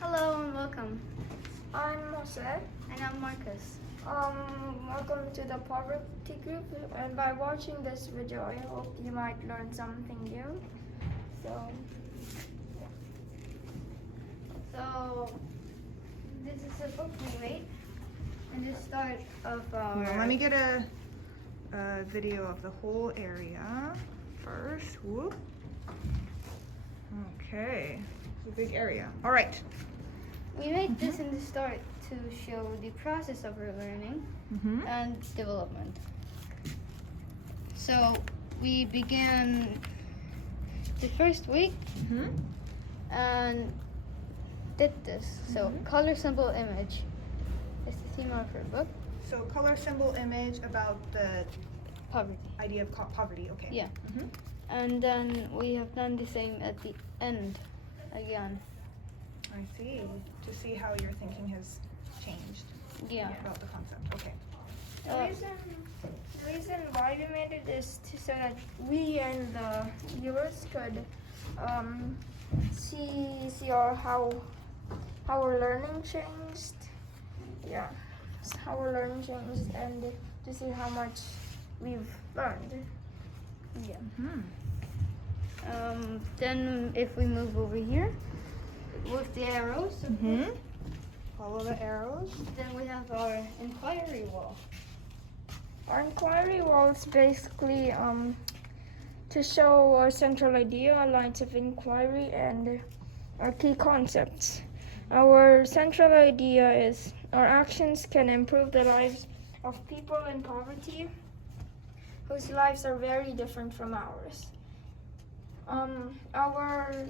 Hello and welcome. I'm Jose. And I'm Marcus. Welcome to the poverty group. And by watching this video, I hope you might learn something new. So this is a book we made, and the start of our. Well, let me get a video of the whole area first. Whoop. Okay, it's a big area. All right. We made this in the start to show the process of our learning and development. So we began the first week and did this. So color, symbol, image is the theme of our book. So color, symbol, image about the Poverty. idea of poverty. Okay. Yeah. And then we have done the same at the end again. I see. To see how your thinking has changed. Yeah. About the concept. Okay. The reason why we made it is so that we and the viewers could see how our learning changed. Yeah, how our learning changed, and to see how much we've learned. Yeah. Then if we move over here with the arrows, Follow the arrows. then we have our inquiry wall. Our inquiry wall is basically to show our central idea, our lines of inquiry, and our key concepts. Our central idea is our actions can improve the lives of people in poverty whose lives are very different from ours. Our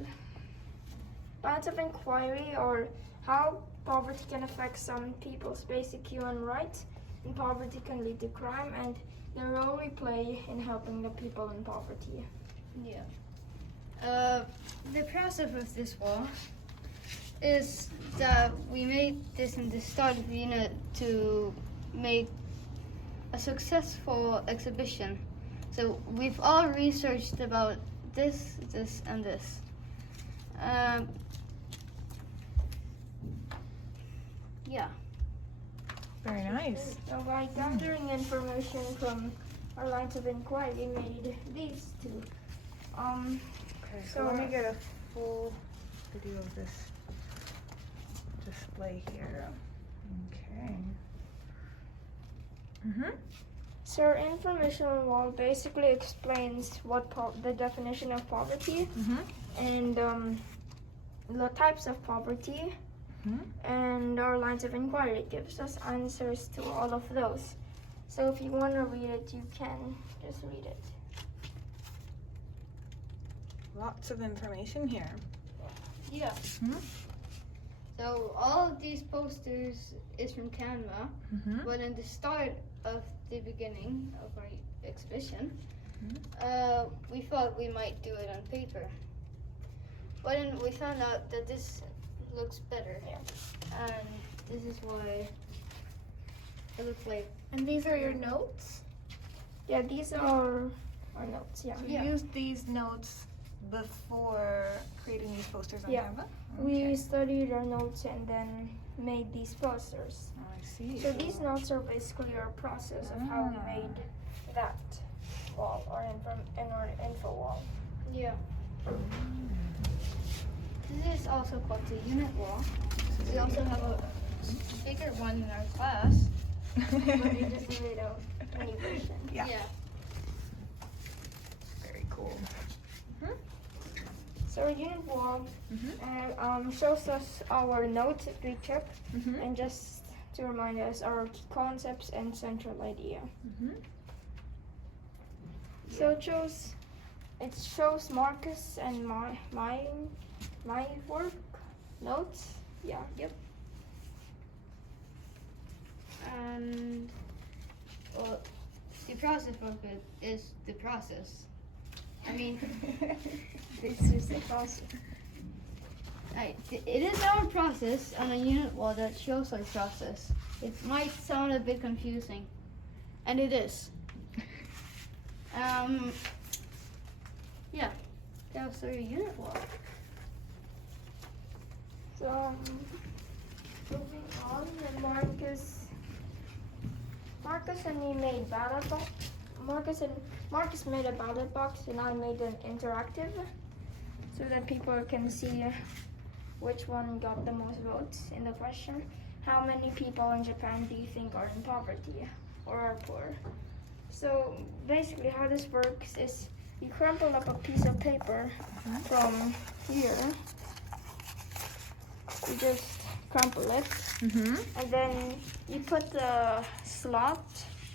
lines of inquiry are how poverty can affect some people's basic human rights, and poverty can lead to crime, and the role we play in helping the people in poverty. Yeah. The process of this wall is that we made this in the start of the unit to make a successful exhibition. So we've all researched about this, this, and this. Yeah. Very nice. So by gathering information from our lines of inquiry, we made these two. Okay. So let me get a full video of this display here. Okay. So our information wall basically explains what the definition of poverty and the types of poverty, and our lines of inquiry gives us answers to all of those. So if you want to read it, you can just read it. Lots of information here. Yeah. So all of these posters is from Canva, but in the start of the beginning of our exhibition, we thought we might do it on paper. But then we found out that this looks better, and this is why it looks like. And these are your notes? Yeah, these are our notes. Yeah. So you used these notes before creating these posters on Yeah. Canva? We studied our notes and then made these posters. Oh, I see. So these notes are basically our process of how we made that wall, our info wall. Yeah. This is also called the unit wall. We also have a bigger one in our class. But we just made a mini version. Yeah. Yeah. Very cool. So our unit wall shows us our notes that we took, and just to remind us our key concepts and central idea. So it shows Marcus and my work notes. Yeah. Yep. And well, the process of it is the process. I mean, This is the process. it is our process on a unit wall that shows our process. It might sound a bit confusing, and it is. Yeah, that was our unit wall. So Moving on, Marcus and me made ballot box. Marcus made a ballot box, and I made an interactive, so that people can see which one got the most votes in the question. How many people in Japan do you think are in poverty or are poor? So basically, how this works is you crumple up a piece of paper from here. You just crumple it, and then you put the slot.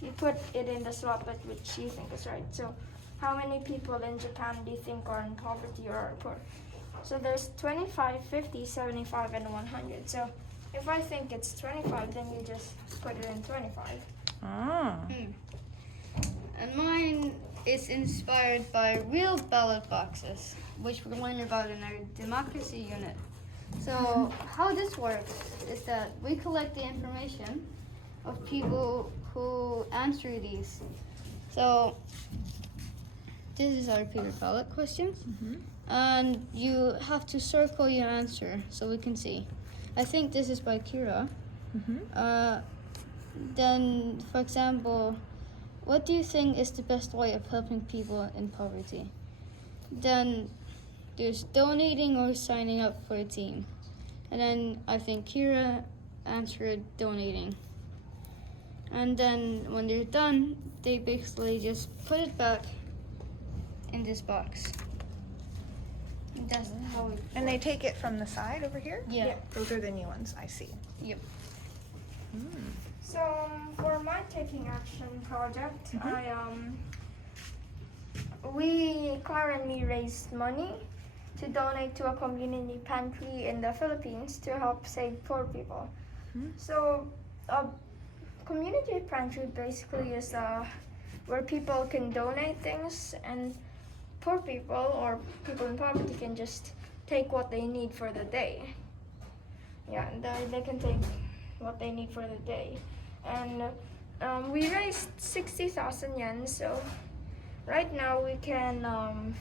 You put it in the slot that which you think is right. So, how many people in Japan do you think are in poverty or are poor? So there's 25, 50, 75, and 100. So if I think it's 25, then you just put it in 25. Ah. And mine is inspired by real ballot boxes, which we learned about in our democracy unit. So how this works is that we collect the information of people who answer these. So this is our paper ballot questions. And you have to circle your answer so we can see. I think this is by Kira. Then, for example, what do you think is the best way of helping people in poverty? Then there's donating or signing up for a team. And then I think Kira answered donating. And then when they're done, they basically just put it back in this box. That's how it And they take it from the side over here? Yeah. Those are the new ones, I see. Yep. So for my taking action project, Clara and me raised money to donate to a community pantry in the Philippines to help save poor people. So a community pantry basically is where people can donate things, and poor people or people in poverty can just take what they need for the day. Yeah, and they can take what they need for the day. And we raised 60,000 yen, so right now we can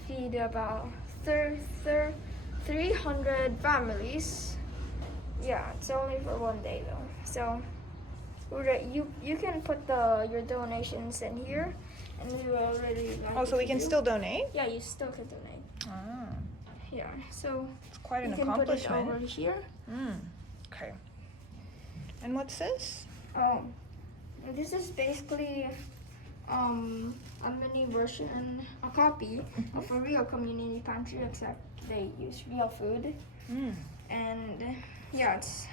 feed about 300 families. Yeah, it's only for one day though. So you can put your donations in here, and we will really like. Oh, so we can still donate? Yeah, you still can donate. Ah, Yeah, so it's quite an you can put it accomplishment. over here. Okay. And what's this? Oh, this is basically a mini version, a copy of a real community pantry, except they use real food. And yeah, it's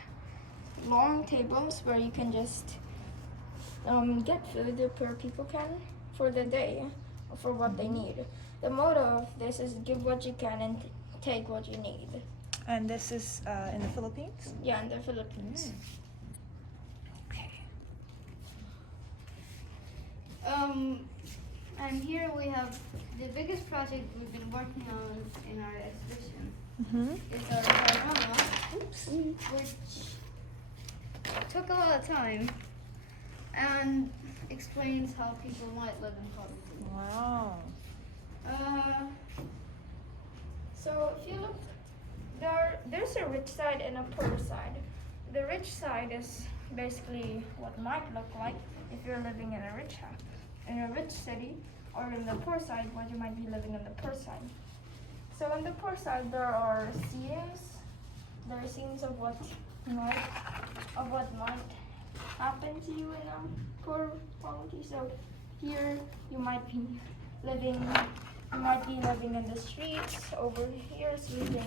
long tables where you can just get food per people can for the day, for what they need. The motto of this is give what you can and take what you need. And this is in the Philippines? Yeah, in the Philippines. Okay. And here we have the biggest project we've been working on in our exhibition. It's our diorama, which took a lot of time and explains how people might live in poverty. Wow. So if you look, there's a rich side and a poor side. The rich side is basically what might look like if you're living in a rich city, or in the poor side, what you might be living in the poor side. So in the poor side, there are scenes. There are scenes of what might happen to you in poor poverty. So here you might be living in the streets. Over here, sleeping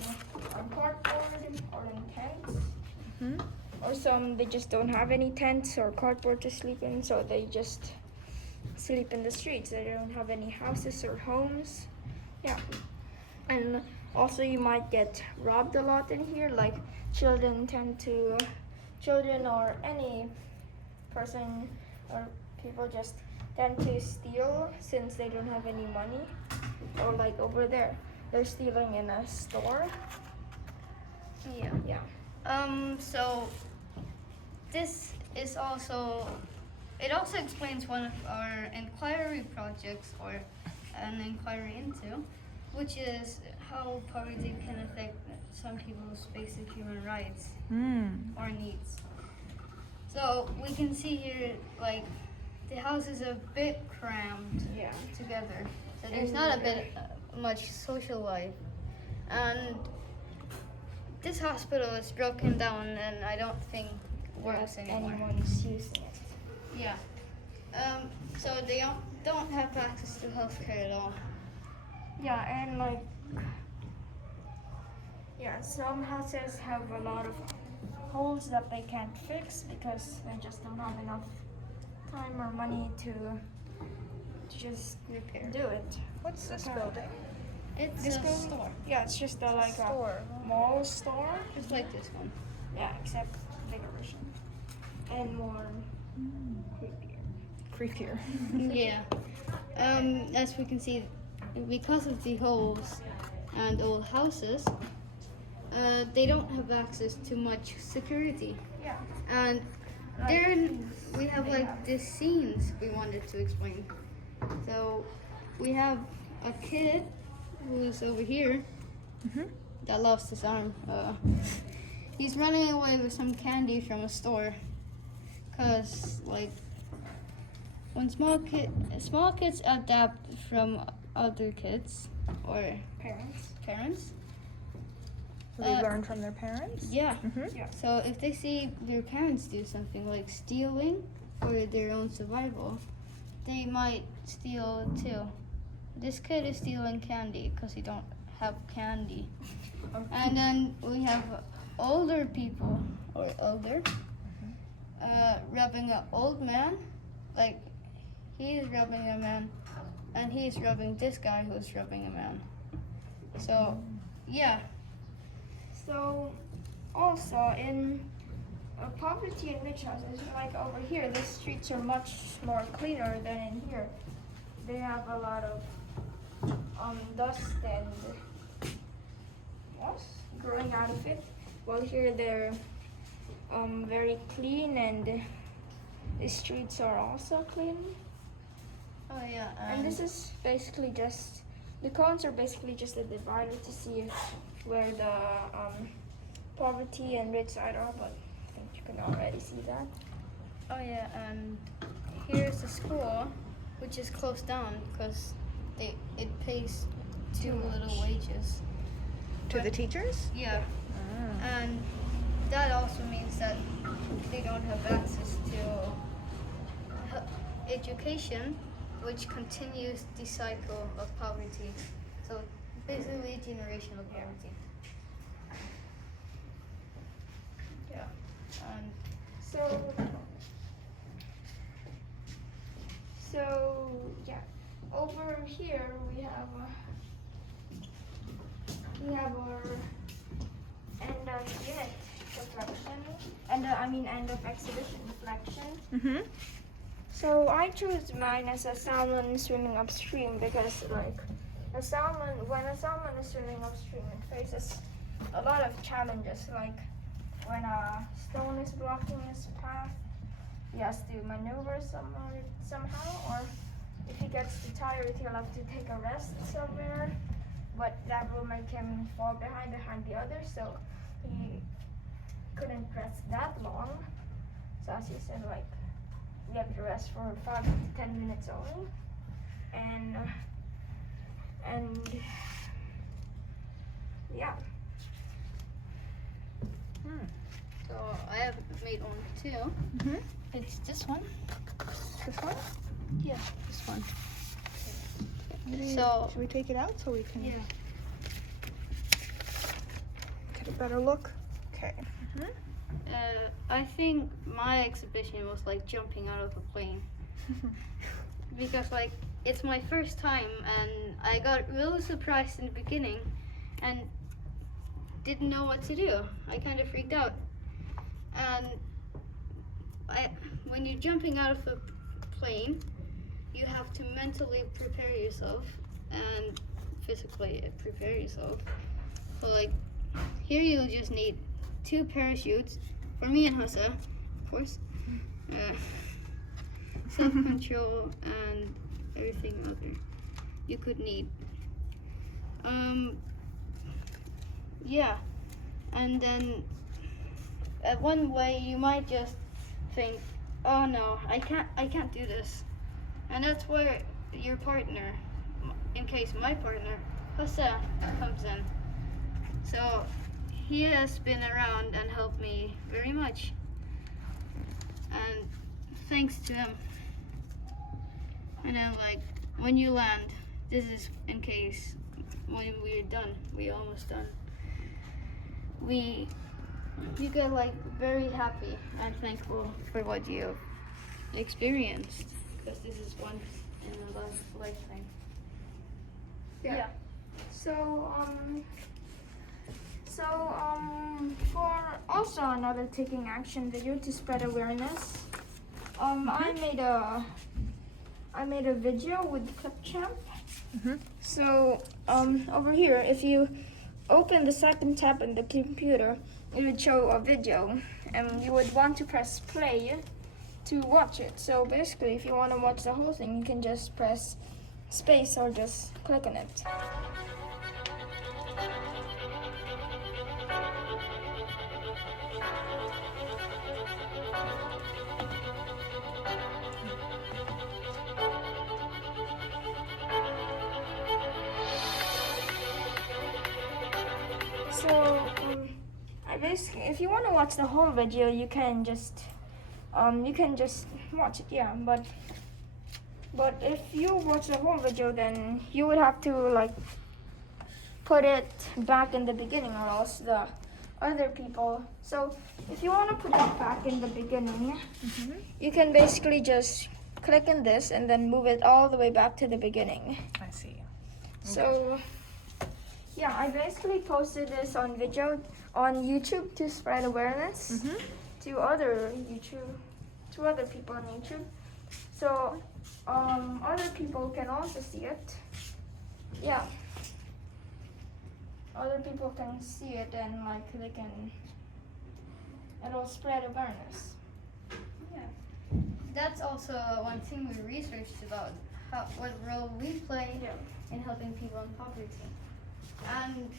on cardboard or in tents. Or some they just don't have any tents or cardboard to sleep in, so they just sleep in the streets. They don't have any houses or homes. Yeah. And also you might get robbed a lot in here, like children or any person or people just tend to steal since they don't have any money. Or like over there, they're stealing in a store. Yeah. So this is also, it also explains one of our inquiry projects, or an inquiry into, which is how poverty can affect some people's basic human rights or needs. So we can see here, like, the houses are a bit crammed together. So there's not a bit much social life. And this hospital is broken down and I don't think works anymore. Anyone's using it. Yeah. So they don't have access to healthcare at all. Yeah, and like, some houses have a lot of holes that they can't fix because they just don't have enough time or money to just Repair. do it. What's this building? It's This a building? store. Yeah, it's just a Store. mall store. Just like this one. Yeah, except bigger version and more creepier. Creepier. Yeah. As we can see, because of the holes and old houses, they don't have access to much security. Yeah. And there we have like the scenes we wanted to explain. So we have a kid who's over here that lost his arm. He's running away with some candy from a store. Cause like when small kids adapt from other kids or parents. They learn from their parents? Yeah. Yeah. So if they see their parents do something like stealing for their own survival, they might steal too. This kid is stealing candy because he don't have candy. And then we have older people or older rubbing an old man, like he's rubbing a man, and he's rubbing this guy who's rubbing a man. So yeah. So, also in poverty and rich houses, like over here, the streets are much more cleaner than in here. They have a lot of dust and moss growing out of it. While here they're very clean and the streets are also clean. Oh yeah. And this is basically just, the cones are basically just a divider to see where the poverty and rich side are, but I think you can already see that. Oh yeah, and here's the school, which is closed down because it pays too little wages. To the teachers? Yeah, Ah. and that also means that they don't have access to education, which continues the cycle of poverty. So basically generational poverty. Yeah, and So yeah, over here we have our end of unit reflection, end of exhibition reflection. So I chose mine as a salmon swimming upstream because like when a salmon is swimming upstream, it faces a lot of challenges, like when a stone is blocking his path, he has to maneuver somehow, or if he gets too tired, he'll have to take a rest somewhere, but that will make him fall behind the others, so he couldn't rest that long. So as you said, like, we have to rest for 5 to 10 minutes only, and yeah. so I have made one too. It's this one. This one? Yeah, this one. Maybe, So- should we take it out so we can Yeah. get a better look? Okay. I think my exhibition was like jumping out of a plane because like it's my first time and I got really surprised in the beginning and didn't know what to do. I kind of freaked out. And when you're jumping out of a plane, you have to mentally prepare yourself and physically prepare yourself. So like here you just need 2 parachutes for me and Jose, of course. Self-control and everything other you could need. Yeah, and then one way you might just think, oh no, I can't do this, and that's where your partner, in case my partner Jose comes in. So he has been around and helped me very much, and thanks to him. And then like when you land, this is in case when we're done, we almost done. You get like very happy and thankful for what you experienced, because this is once in a lifetime. Yeah. So for also another taking action video to spread awareness, I made a video with Clipchamp. So over here, if you open the second tab in the computer, it would show a video, and you would want to press play to watch it. So basically, if you want to watch the whole thing, you can just press space or just click on it. So if you want to watch the whole video, you can just watch it, yeah. But if you watch the whole video, then you would have to like put it back in the beginning, or else the other people. So if you want to put it back in the beginning, you can basically just click on this and then move it all the way back to the beginning. I see. So yeah, I basically posted this on YouTube to spread awareness to other people on YouTube. So other people can also see it. Yeah. Other people can see it, and like it'll spread awareness. Yeah. That's also one thing we researched about, what role we play in helping people in poverty. And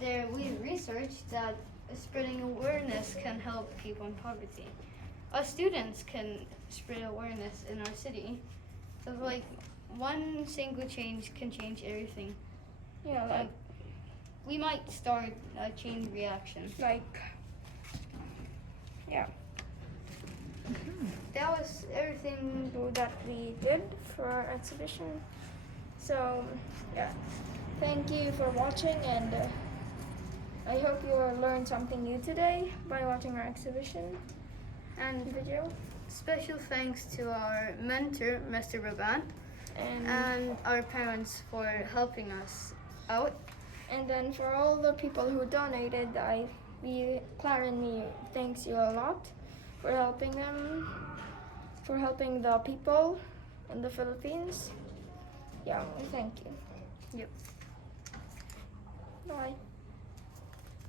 there we researched that spreading awareness can help people in poverty. Us students can spread awareness in our city. So like one single change can change everything. Yeah, like we might start a chain reaction. Yeah. That was everything. That we did for our exhibition. So yeah, thank you for watching, and I hope you learned something new today by watching our exhibition and video. Special thanks to our mentor, Mr. Raban, and our parents for helping us out. And then for all the people who donated, Clara and me thanks you a lot for helping them, for helping the people in the Philippines. Yeah, thank you. Yep. Bye.